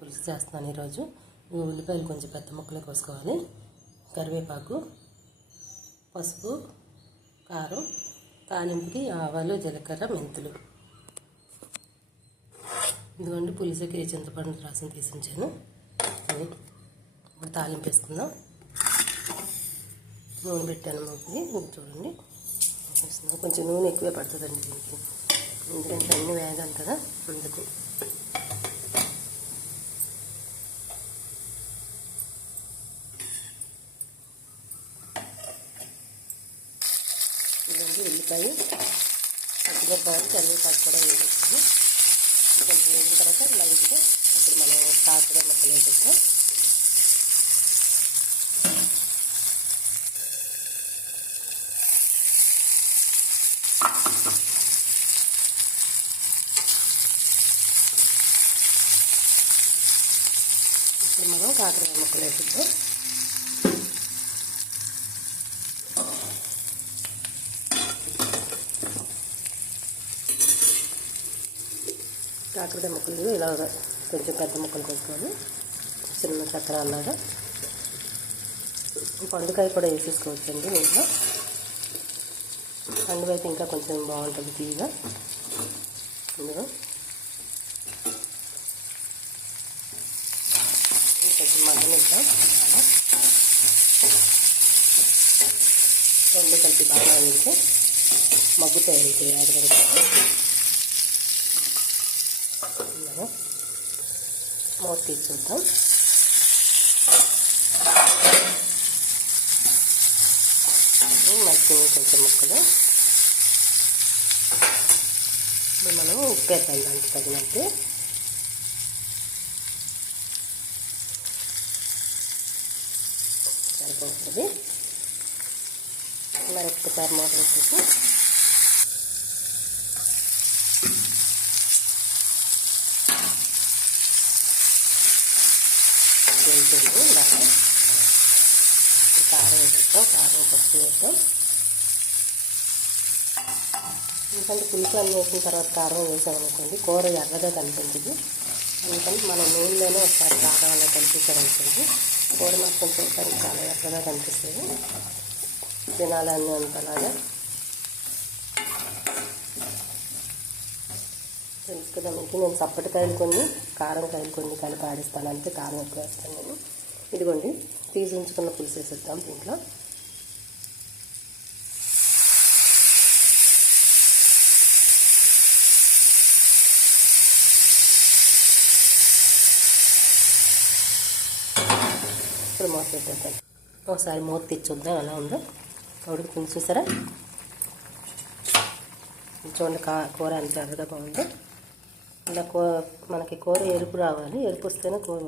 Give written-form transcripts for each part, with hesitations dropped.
పులుసు చేస్తున్నాను ఈరోజు. ఉల్లిపాయలు కొంచెం పెద్ద ముక్కలు కోసుకోవాలి. కరివేపాకు, పసుపు, కారం, తాలింపుకి ఆవాలు, జీలకర్ర, మెంతులు. ఇదిగోండి పులుసుకి చింతపండు రసం తీసి ఉంచాను. తాలింపు వేసుకుందాం. నూనె పెట్టాను మూకి, చూడండి. కొంచెం నూనె ఎక్కువే పడుతుందండి దీనికి, ఎందుకంటే అన్ని వేగాలి కదా, అందుకు. ఇదండి ఉల్లిపాయ, పచ్చిమిరపకాయలు, కరివేపాకు కూడా వేసేస్తాము. కొంచెం వేగిన తర్వాత లైట్గా ఇప్పుడు మనం కాకర ముక్కలు వేసేస్తాం. ఇప్పుడు మనం కాకర ముక్కలు వేసేద్దాం. కాకరకాయ ముక్కలు ఇలాగ కొంచెం పెద్ద ముక్కలు కోసుకొని చిన్న చక్రాలాగా. పండుకాయ కూడా వేసేసుకోవచ్చండి దీంట్లో. పండుగ అయితే ఇంకా కొంచెం బాగుంటుంది తీయగా. ఇందులో కొంచెం మగ్గనిద్దాం. రెండు కలిపి బాగా వేస్తే మగ్గుతాయి. అయితే మూత తీసి చూద్దాం. మగ్గినాయి కొంచెం ముక్కలు. ఇప్పుడు మనం ఉప్పు వేద్దాం దానికి తగినట్టు. సరిపోతుంది. మరొకసారి మూత పెట్టేసి వేసింది. ఇప్పుడు కారం వేసేస్తాం. కారం, పసుపు వేస్తాం. ఎందుకంటే పులుసు అన్నీ వేసిన తర్వాత కారం వేసామనుకోండి కూర ఎర్రగా కనిపించింది. అందుకని మనం నూనెలోనే ఒకసారి బాగా అలా కనిపించామనుకోండి కూర మొత్తం చూడటానికి చాలా ఎర్రగా కనిపిస్తుంది. తినాలన్నీ అంతలాగా తెలుసు కదా మీకు. నేను చప్పటికాయలు కొన్ని, కారం కాయలు కొన్ని కలిపి ఆడిస్తాను, అంతే. కారం ఎక్కువ వేస్తాను నేను. ఇదిగోండి తీసి ఉంచుకున్న పులుసు వేసేద్దాం దీంట్లో. ఇప్పుడు మూత పెట్టేద్దాం. ఒకసారి మూత తీసి చూద్దాం ఎలా ఉందో. ఉడుకుతుంది చూసారా? చూడండి కూర ఎంత ఎర్రగా బాగుందో. ఇలా మనకి కూర ఎరుపు రావాలి. ఎరుపు వస్తేనే కూర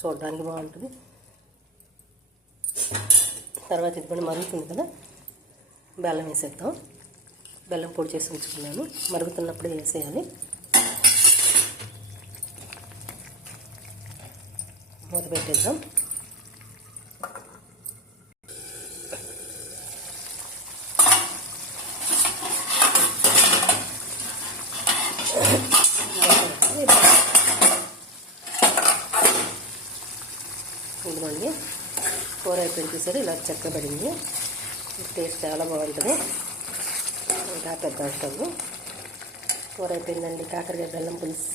చూడడానికి బాగుంటుంది. తర్వాత ఇది కూడా మరుగుతుంది కదా, బెల్లం వేసేద్దాం. బెల్లం పొడి చేసి ఉంచుకున్నాను, మరుగుతున్నప్పుడే వేసేయాలి. మూత పెట్టేద్దాం. ఇదిగోండి కూర అయిపోయింది చూసారు, ఇలా చెక్కబడింది. టేస్ట్ చాలా బాగుంటుంది. ఇంకా పెద్ద స్టవ్. కూర అయిపోయిందండి. కాకరకాయ బెల్లం పులుసు.